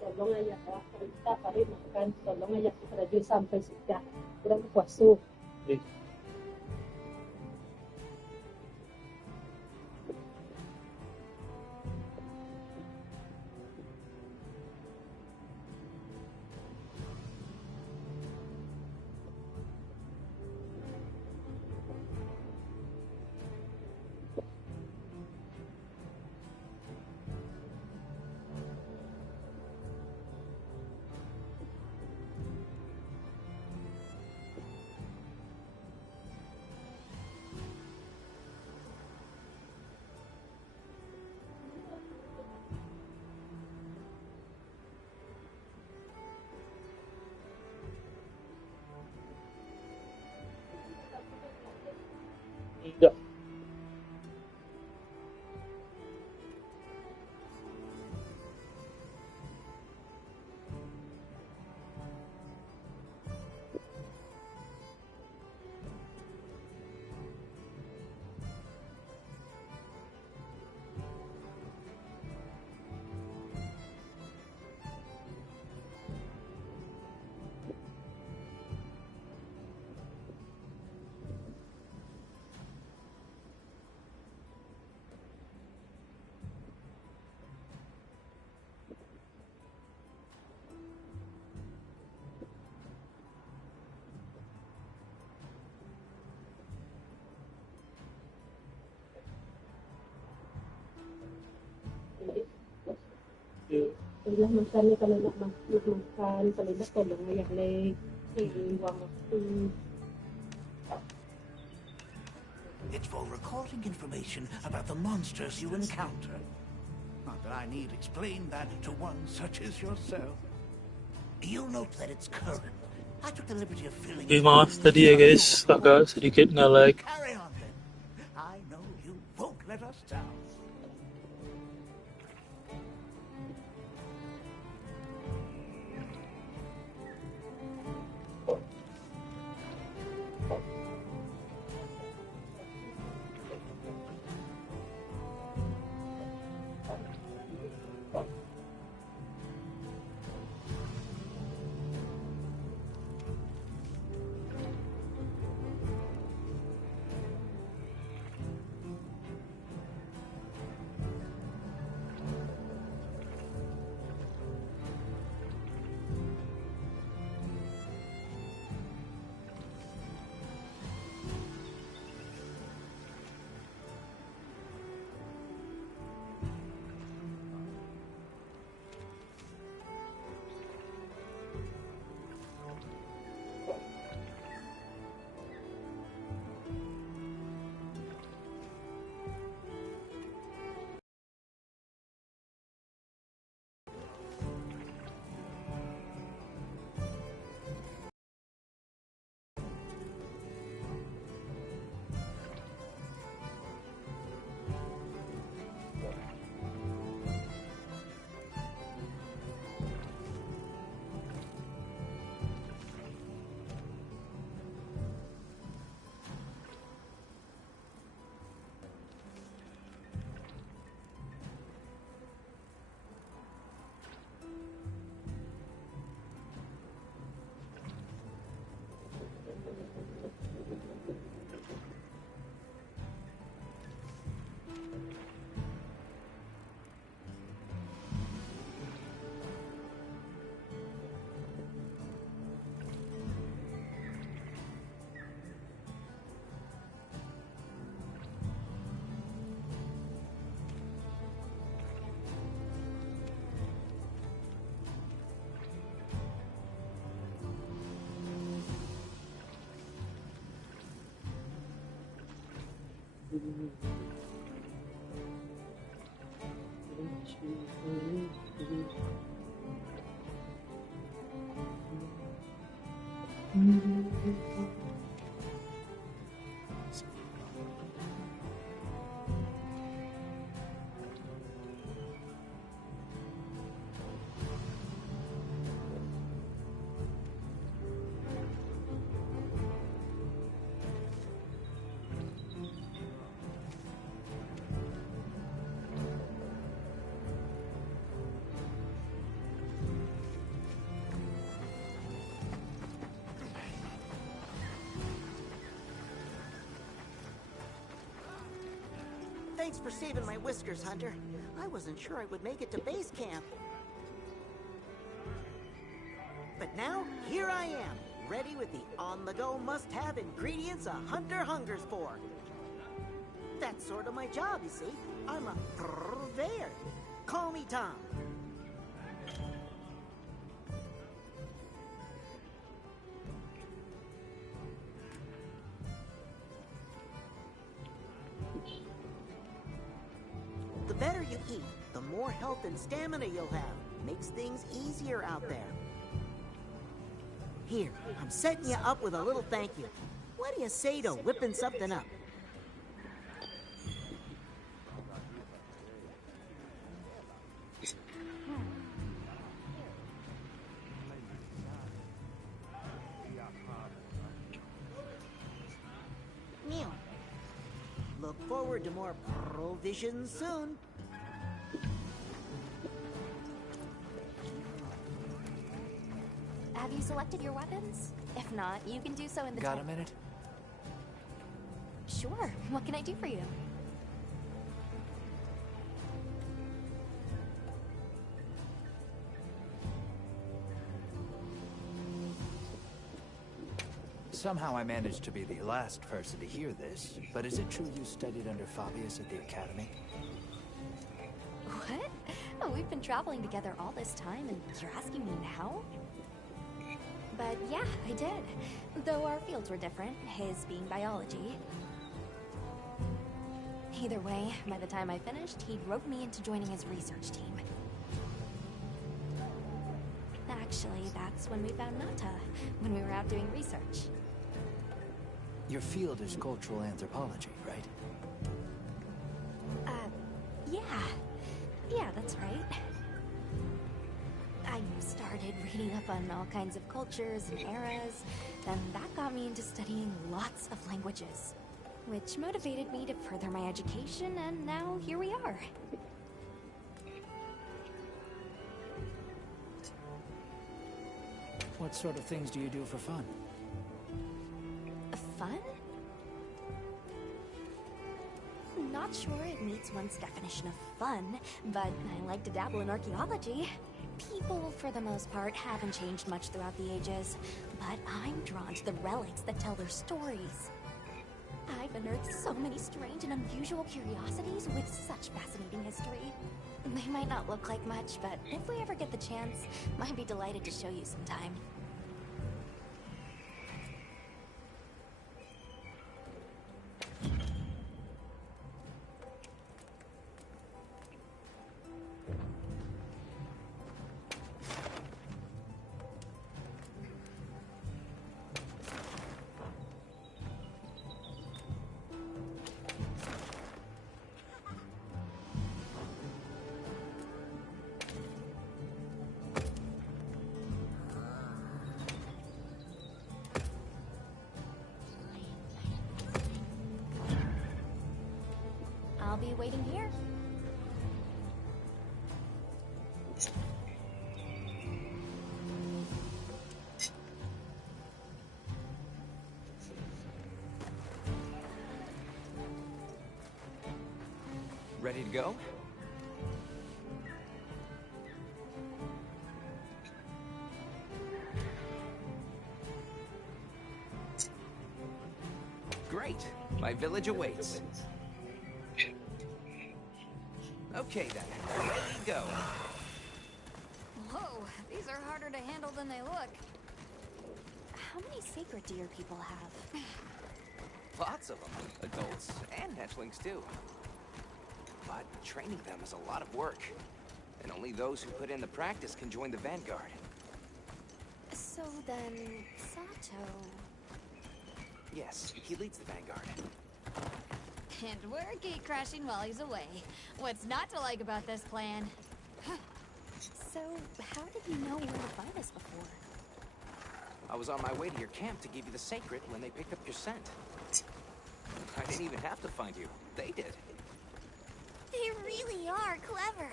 tolong ayah kita pari makan tolong ayah kita sampai sudah kurang puasu. Tidak. Itulah makanya kalau nak makan paling nak tolong ayah leh buang waktu. It's for recording information about the monsters you encounter. Not that I need explain that to one such as yourself. You'll note that it's current. I took the liberty of filling Okay, maaf tadi ya guys, agak sedikit nge-lag. Carry on then. I know you won't let us down. Thanks for saving my whiskers, Hunter. I wasn't sure I would make it to base camp. But now, here I am, ready with the on-the-go must-have ingredients a hunter hungers for. That's sort of my job, you see. I'm a purveyor. Call me Tom. The better you eat, the more health and stamina you'll have. Makes things easier out there. Here, I'm setting you up with a little thank you. What do you say to whipping something up? Meow. Look forward to more provisions soon. Have you selected your weapons? If not, you can do so in the Got a minute? Sure. What can I do for you? Somehow I managed to be the last person to hear this, but is it true you studied under Fabius at the academy? What? Oh, we've been traveling together all this time, and you're asking me now? But yeah, I did. Though our fields were different, his being biology. Either way, by the time I finished, he'd roped me into joining his research team. Actually, that's when we found Nata, when we were out doing research. Your field is cultural anthropology, right? Yeah. Yeah, that's right. I started reading up on all kinds of cultures and eras, and that got me into studying lots of languages, which motivated me to further my education, and now here we are. What sort of things do you do for fun? Fun? Not sure it meets one's definition of fun, but I like to dabble in archaeology. People, for the most part, haven't changed much throughout the ages, but I'm drawn to the relics that tell their stories. I've unearthed so many strange and unusual curiosities with such fascinating history. They might not look like much, but if we ever get the chance, I'd be delighted to show you sometime. I'll be waiting here. Ready to go? Great. My village awaits. Okay then, ready to go. Whoa, these are harder to handle than they look. How many sacred deer people have? Lots of them. Adults and hatchlings too. But training them is a lot of work. And only those who put in the practice can join the Vanguard. So then, Sato... Yes, he leads the Vanguard. And we're gate-crashing while he's away. What's not to like about this plan? So, how did you know where to find us before? I was on my way to your camp to give you the sacred when they picked up your scent. I didn't even have to find you. They did. They really are clever.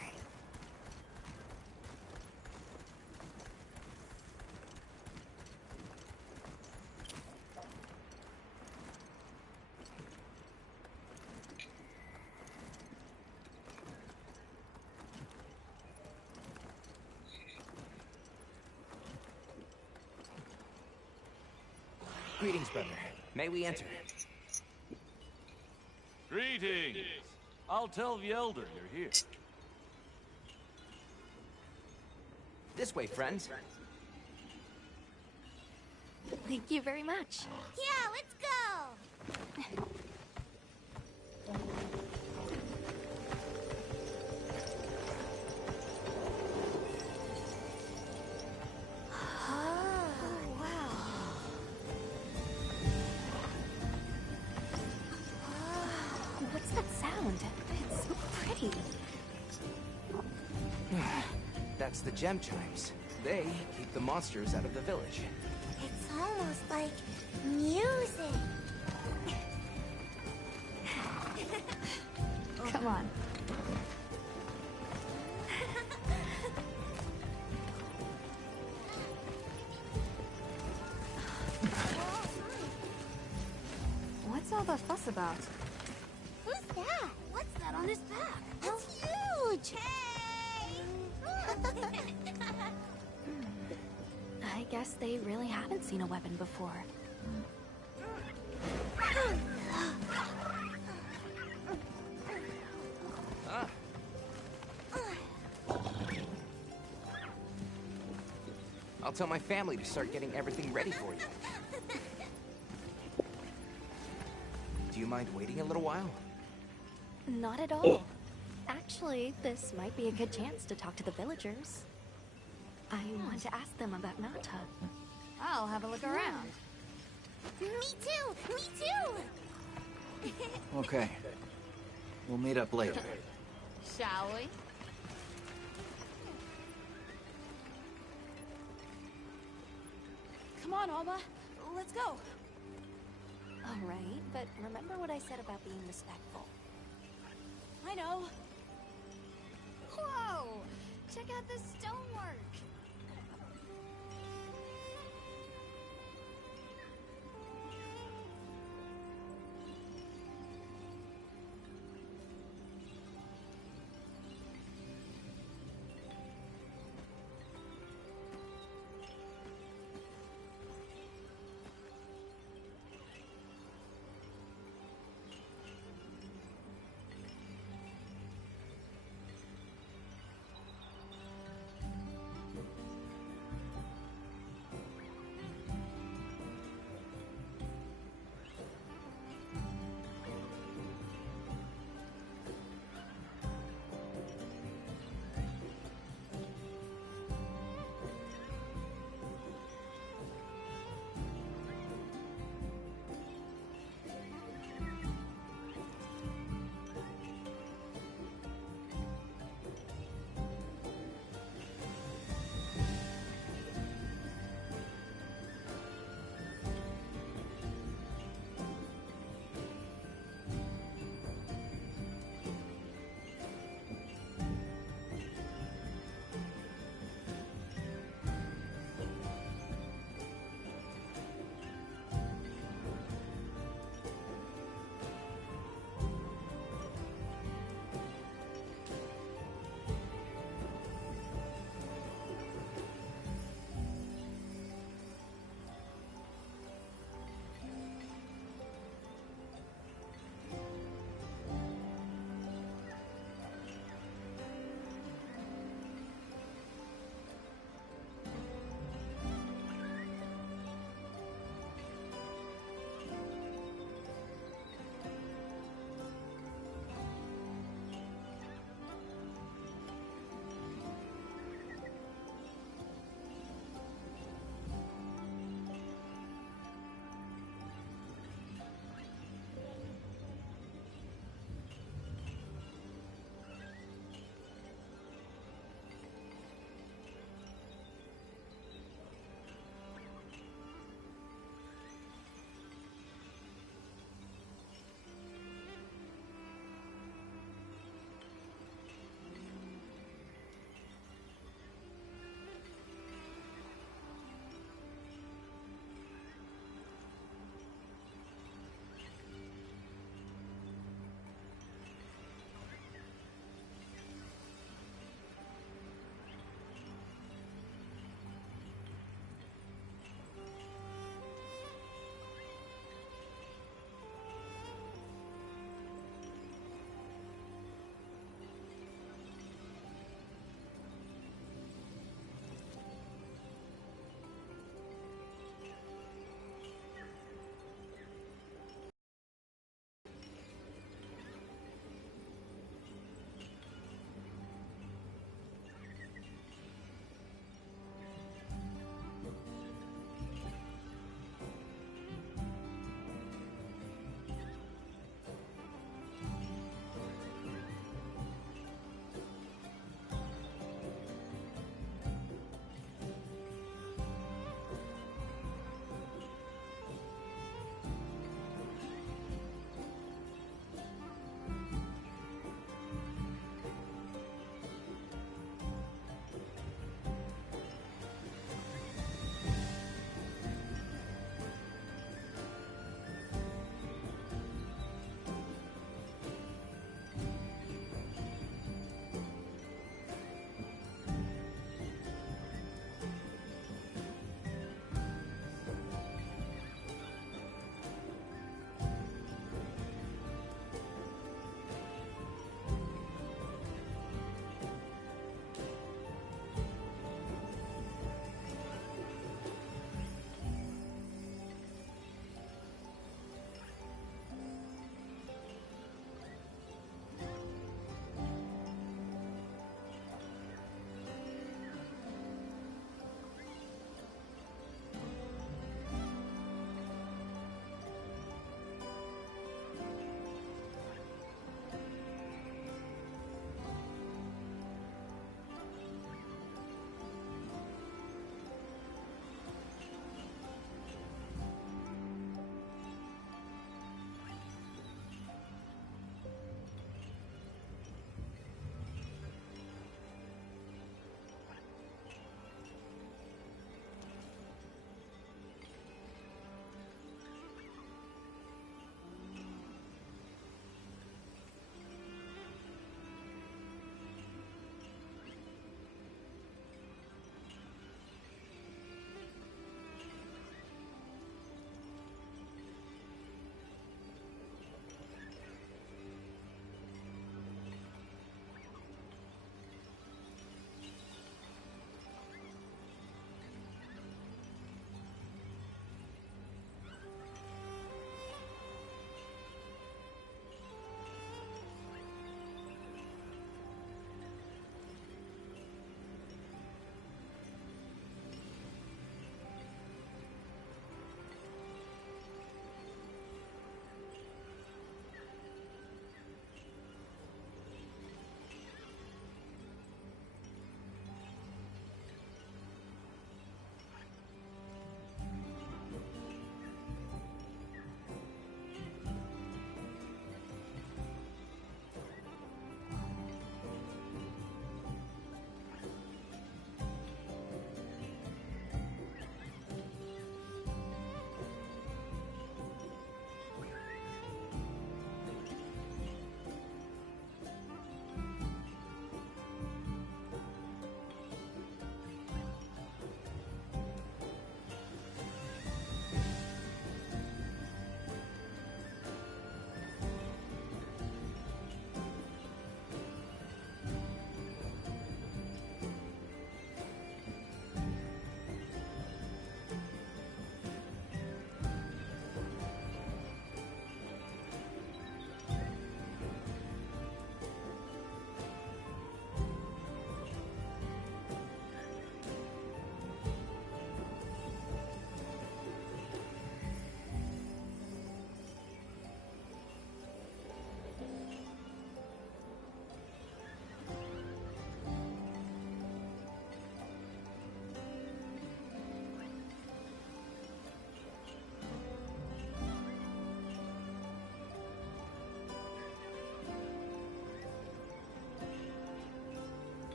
Greetings, brother. May we enter? Greetings. I'll tell the Elder you're here. This way, friends. Thank you very much. Yeah, let's go! What's that sound? It's so pretty. That's the gem chimes. They keep the monsters out of the village. It's almost like music. Come on. What's all the fuss about? Who's that? What's that on his back? It's huge! Hey! I guess they really haven't seen a weapon before. Ah. I'll tell my family to start getting everything ready for you. Do you mind waiting a little while? Not at all. Actually, this might be a good chance to talk to the villagers. I want to ask them about Nata. I'll have a look around. Me too! Me too! Okay. We'll meet up later. Shall we? Come on, Alma. Let's go. All right, but remember what I said about being respectful. I know. Whoa! Check out this stonework.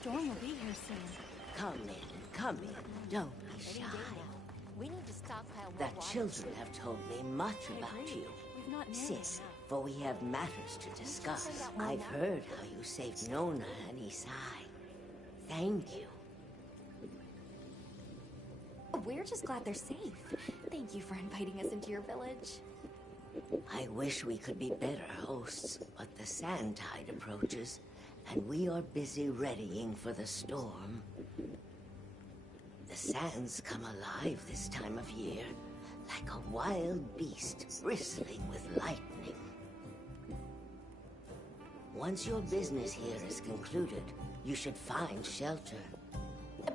storm will be here soon. Come in. Don't be shy. We need to stockpile more The water. children have told me much about you. We've not nearly Sit, enough. for we have matters to discuss. I've heard how you saved Nona and Isai. Thank you. We're just glad they're safe. Thank you for inviting us into your village. I wish we could be better hosts, but the sand tide approaches, and we are busy readying for the storm. The sands come alive this time of year, like a wild beast bristling with lightning. Once your business here is concluded, you should find shelter.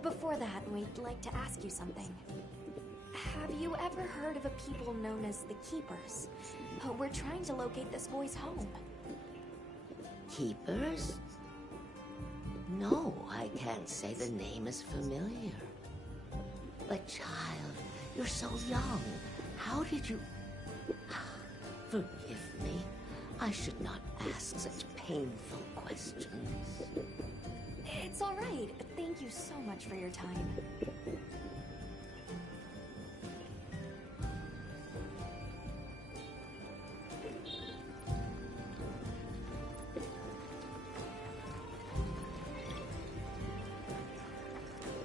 Before that, we'd like to ask you something. Have you ever heard of a people known as the Keepers? We're trying to locate this boy's home. Keepers? No, I can't say the name is familiar. But child, you're so young. How did you... Forgive me. I should not ask such painful questions. It's all right. Thank you so much for your time.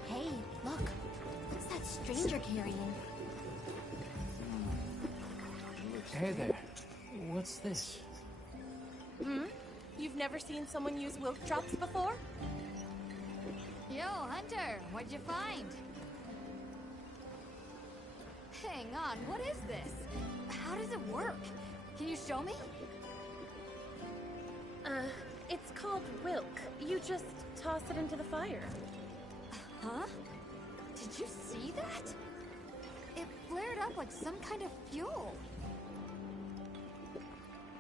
Hey, look. What's that stranger carrying? Hey there. What's this? You've never seen someone use wilk traps before? Yo, Hunter, what'd you find? Hang on, what is this? How does it work? Can you show me? It's called wilk. You just toss it into the fire. Huh? Did you see that? It flared up like some kind of fuel.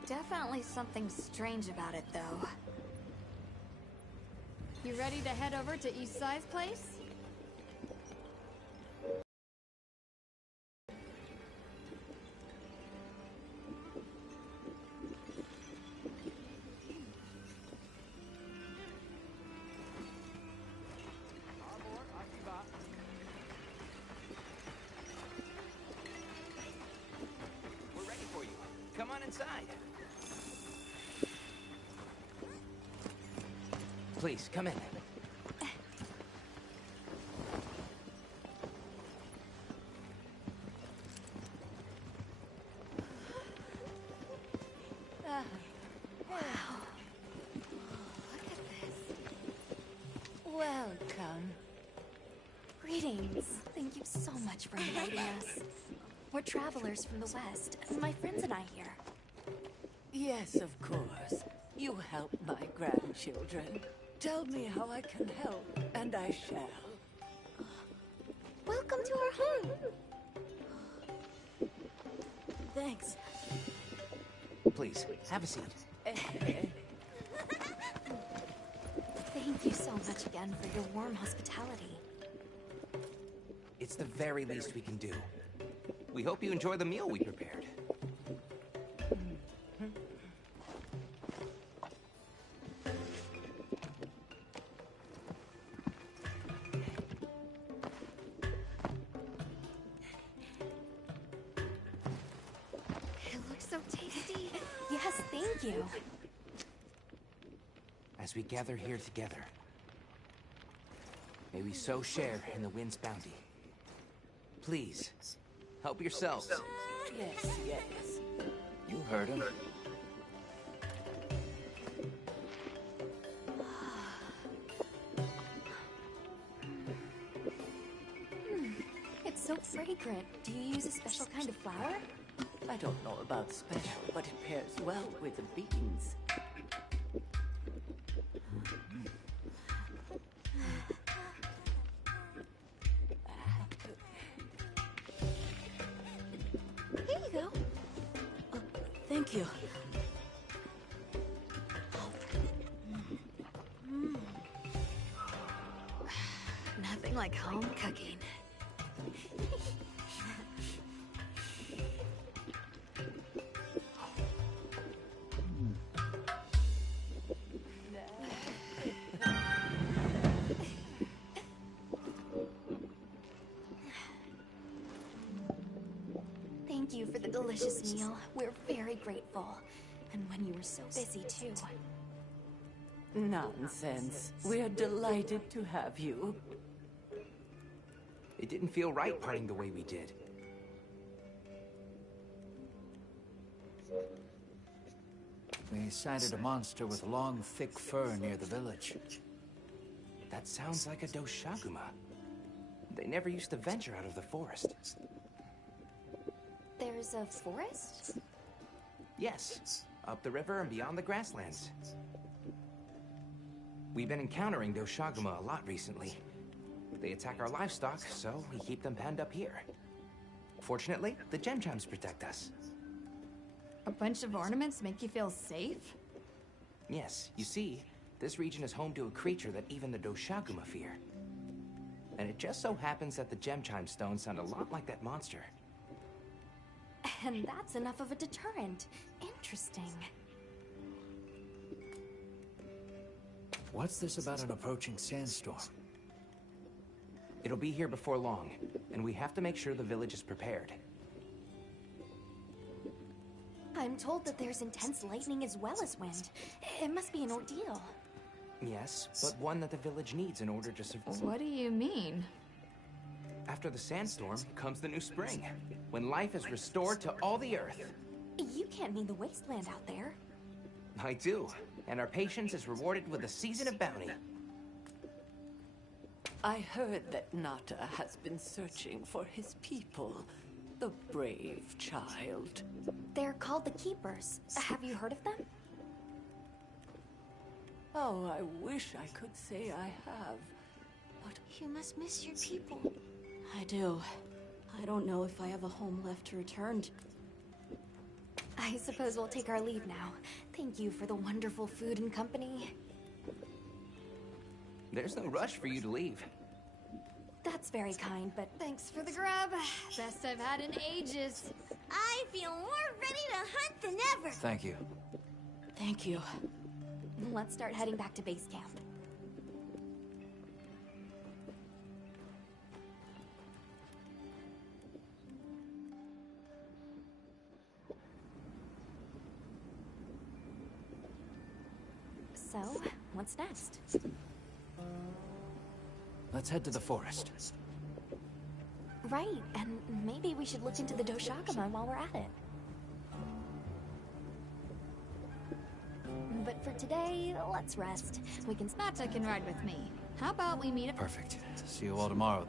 Definitely something strange about it, though. You ready to head over to Isai's place? We're ready for you. Come on inside. Please, come in. Welcome. Greetings. Thank you so much for inviting us. We're travelers from the West, my friends and I here. Yes, of course. You help my grandchildren. Tell me how I can help, and I shall. Welcome to our home. Thanks. Please, have a seat. Thank you so much again for your warm hospitality. It's the very least we can do. We hope you enjoy the meal we prepared. It looks so tasty. Yes, thank you. As we gather here together, may we so share in the wind's bounty. Please, help yourselves. Yes, yes. You heard him. It's so fragrant. Do you use a special kind of flour? I don't know about special, but it pairs well with the beans. Here you go. Thank you. Nothing like home cooking. Thank you for the delicious meal. We're very grateful. And when you were so busy, too. Nonsense. We're delighted to have you. It didn't feel right parting the way we did. We sighted a monster with long, thick fur near the village. That sounds like a Doshaguma. They never used to venture out of the forest. There's a forest? Yes, up the river and beyond the grasslands. We've been encountering Doshaguma a lot recently. They attack our livestock, so we keep them penned up here. Fortunately, the gem chimes protect us. A bunch of ornaments make you feel safe? Yes, you see, this region is home to a creature that even the Doshaguma fear. And it just so happens that the gem chime stones sound a lot like that monster. And that's enough of a deterrent. Interesting. What's this about an approaching sandstorm? It'll be here before long, and we have to make sure the village is prepared. I'm told that there's intense lightning as well as wind. It must be an ordeal. Yes, but one that the village needs in order to survive. What do you mean? After the sandstorm comes the new spring, when life is restored to all the earth. You can't mean the wasteland out there. I do, and our patience is rewarded with a season of bounty. I heard that Nata has been searching for his people. The brave child. They're called the Keepers. Have you heard of them? Oh, I wish I could say I have. But you must miss your people. I do. I don't know if I have a home left to return to. I suppose we'll take our leave now. Thank you for the wonderful food and company. There's no rush for you to leave. That's very kind, but Thanks for the grub. Best I've had in ages. I feel more ready to hunt than ever. Thank you. Thank you. let's start heading back to base camp. So, what's next? Let's head to the forest. Right, and maybe we should look into the Doshagama while we're at it. But for today, let's rest. We can... Nata can ride with me. How about we meet up? Perfect. See you all tomorrow.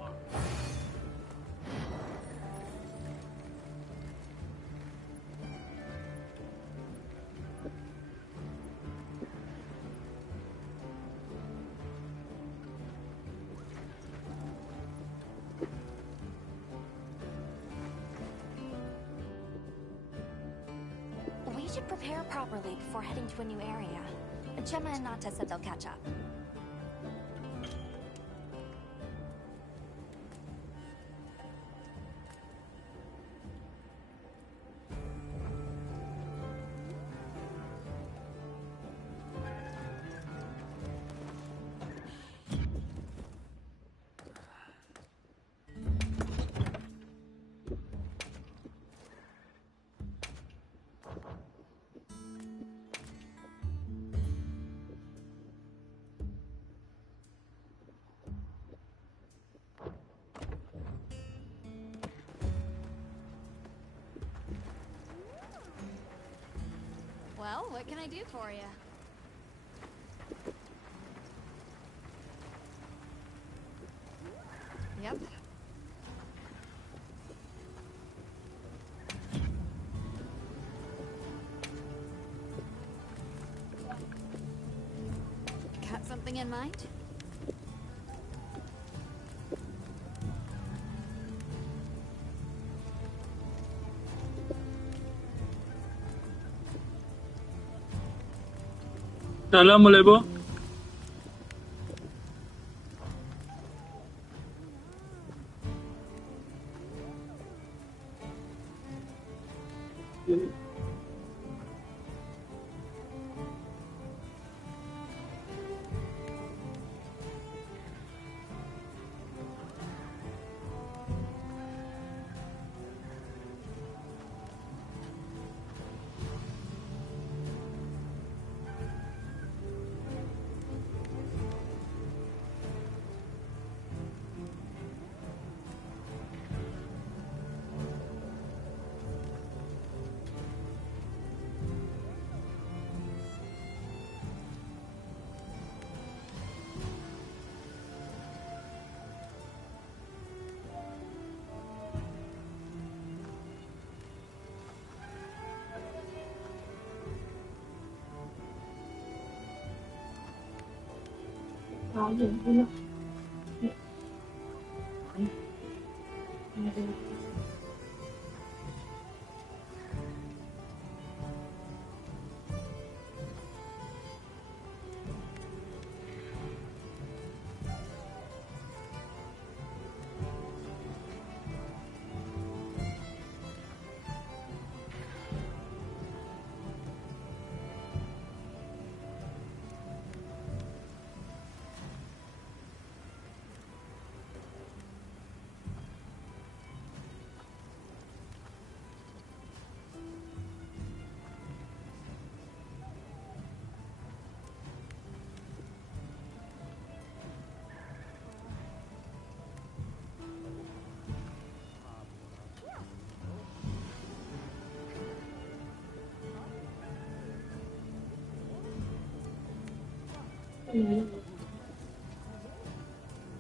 We should prepare properly before heading to a new area. Gemma and Nata said they'll catch up. Well, what can I do for you? Yep. Got something in mind? Salam boleh bu? nhiều hơn.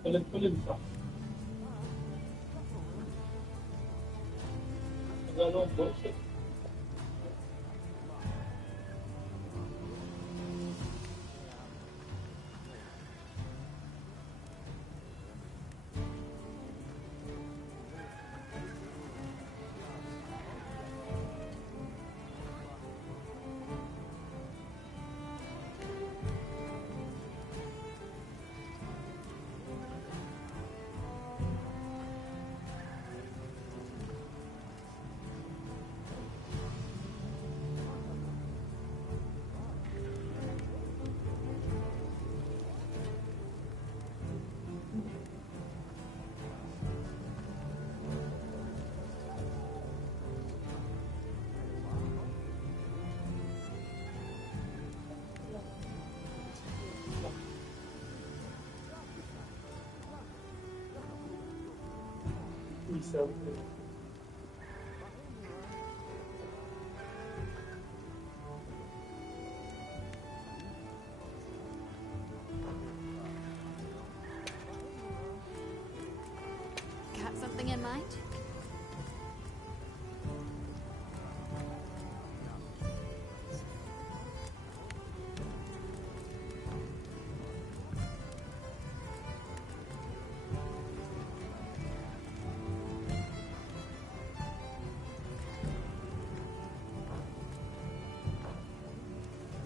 Palit-palit pa. Nagano ang boss eh. Isa. Got something in mind?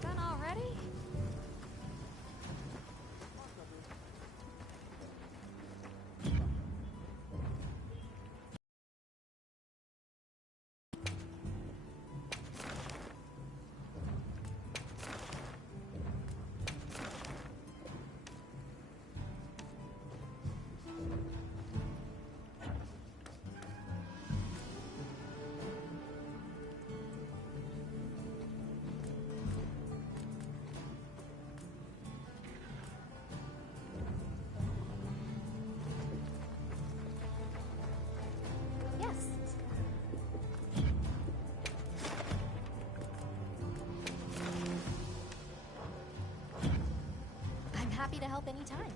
Done already? Yes. I'm happy to help anytime.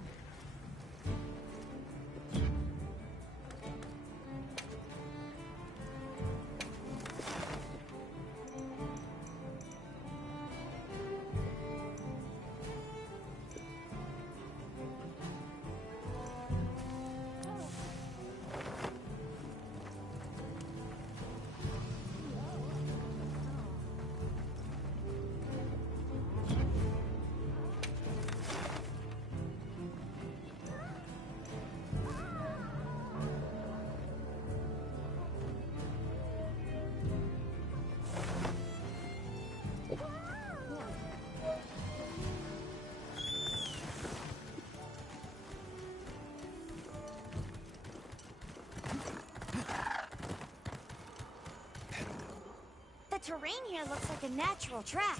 The terrain here looks like a natural track.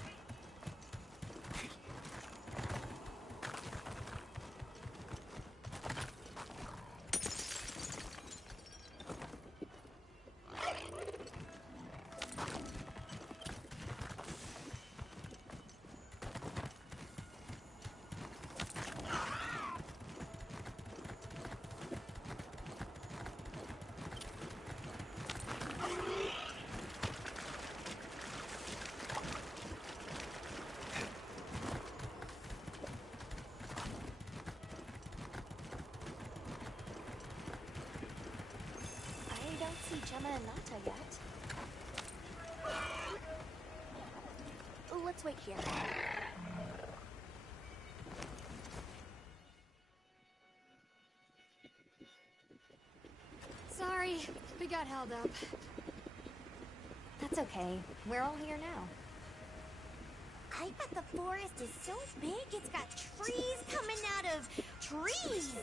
Gemma and Nata yet. Let's wait here. Sorry, we got held up. That's okay. We're all here now. I bet the forest is so big it's got trees coming out of trees.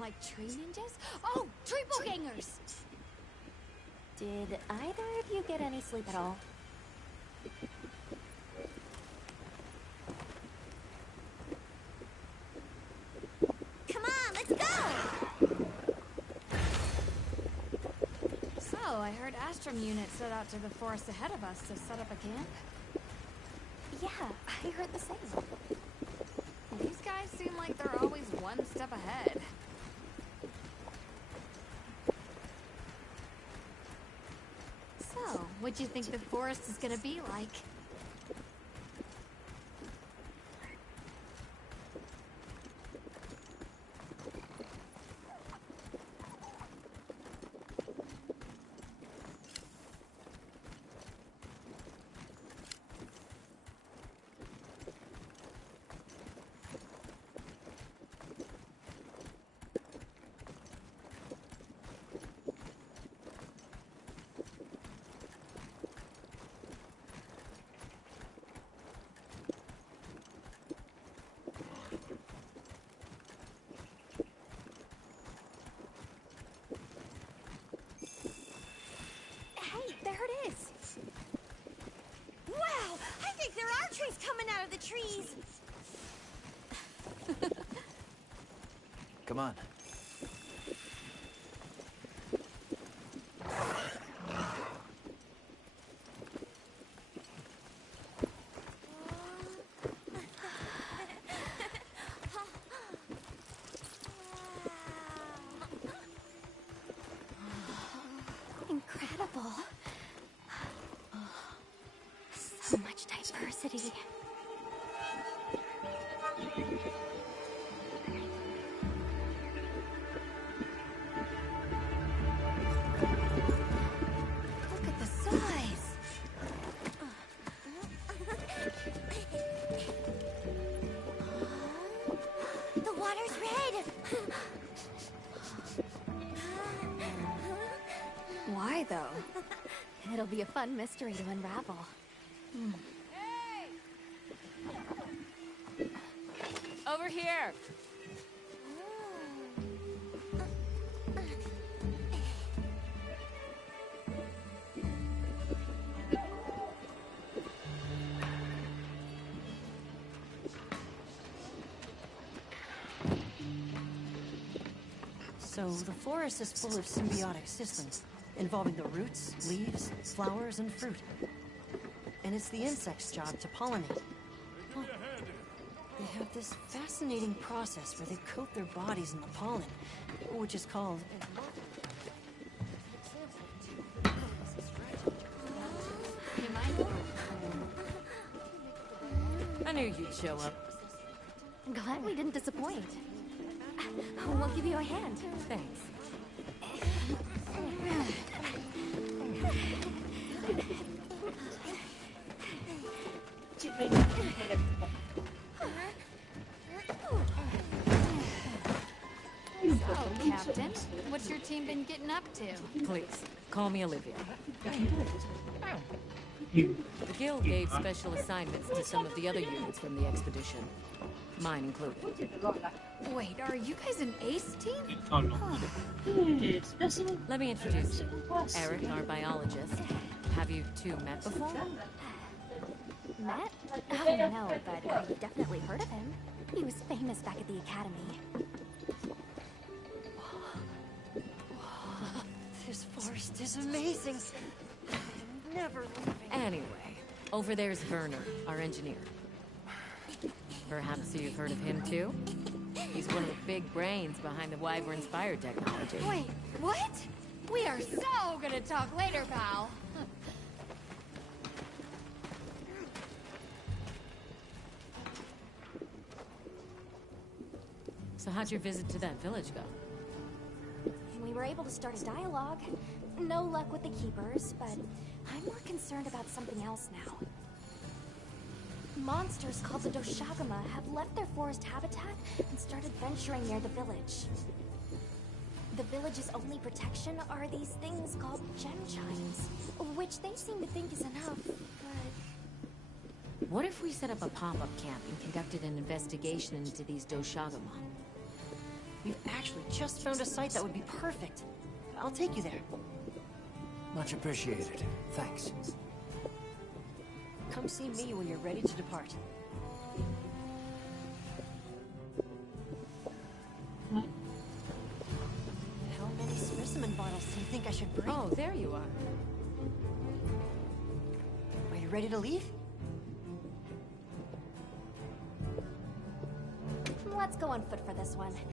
Like tree ninjas? Oh, triple gangers! Did either of you get any sleep at all? Come on, let's go! So, I heard Astrum unit set out to the forest ahead of us to set up a camp. Yeah, I heard the same. These guys seem like they're always one step ahead. So, what'd you think the forest is gonna be like? Coming out of the trees. Come on. Incredible. So much diversity. Look at the size. The water's red. Why, though? It'll be a fun mystery to unravel. Over here! So the forest is full of symbiotic systems, involving the roots, leaves, flowers, and fruit. And it's the insect's job to pollinate. Huh. They have this fascinating process where they coat their bodies in the pollen, which is called... I knew you'd show up. Glad we didn't disappoint. We'll give you a hand. Thanks. So, Captain, what's your team been getting up to? Please, call me Olivia. The Guild gave special assignments to some of the other units from the expedition. Mine included. Wait, are you guys an ace team? Let me introduce you. Eric, our biologist. Have you two met before? Matt? Oh, no, but I've definitely heard of him. He was famous back at the academy. This forest is amazing. I'm never leaving. Anyway, over there's Werner, our engineer. Perhaps you've heard of him too? He's one of the big brains behind the Wyvern's fire technology. Wait, what? We are so gonna talk later, pal. So how'd your visit to that village go? We were able to start a dialogue. No luck with the keepers, but I'm more concerned about something else now. Monsters called the Doshagama have left their forest habitat and started venturing near the village. The village's only protection are these things called gem chimes, which they seem to think is enough, but... What if we set up a pop-up camp and conducted an investigation into these Doshagama? We've actually just found a site that would be perfect. I'll take you there. Much appreciated. Thanks. Come see me when you're ready to depart. How many specimen bottles do you think I should bring? Oh, there you are. Are you ready to leave? Let's go on foot for this one.